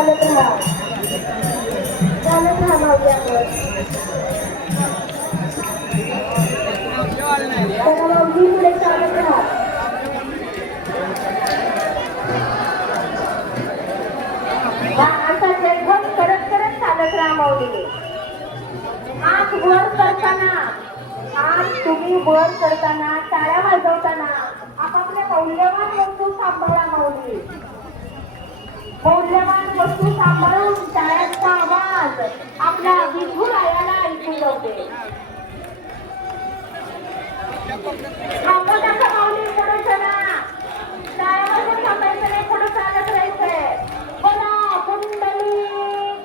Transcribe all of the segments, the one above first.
चालत राहा माऊली आपण चला माऊली पुढे चालत राहा असा जयघोष करत करत चालत राहा माऊली हात वर करताना तुम्ही वर करताना टाळ्या वाजवताना आपापल्या मौल्यवान वस्तू सांभाळा माऊली मौल्यवान वस्तू सांभाळून टाळ्यांचा आवाज आपल्या विठुरायाला ऐकू जाते थांबत माऊली पुढे चला टाळ्या वाजवून थांबायचं नाही पुढे चालत राहायचंय बोला कुंडली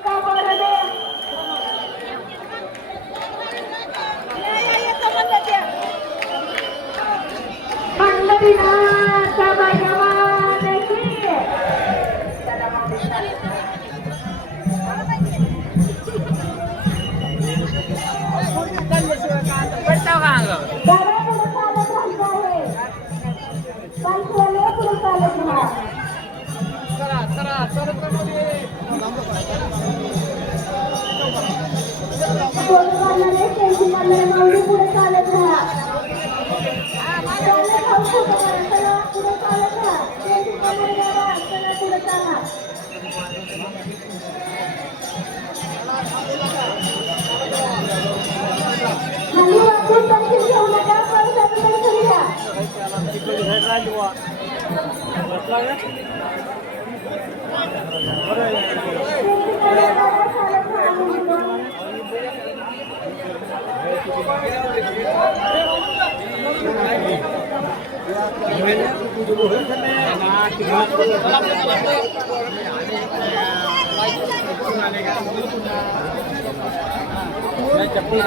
का बरं पंढरीनाथ भगवान की चला माऊली माऊली पुढे चालत राहा पुढे चालत राहा पुढे चाला खाली वापरून दर्शन घेऊ नका चप्पल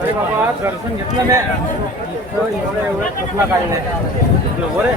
अरे बाबा दर्शन घेतलं नाही एवढं चपला काढले बरे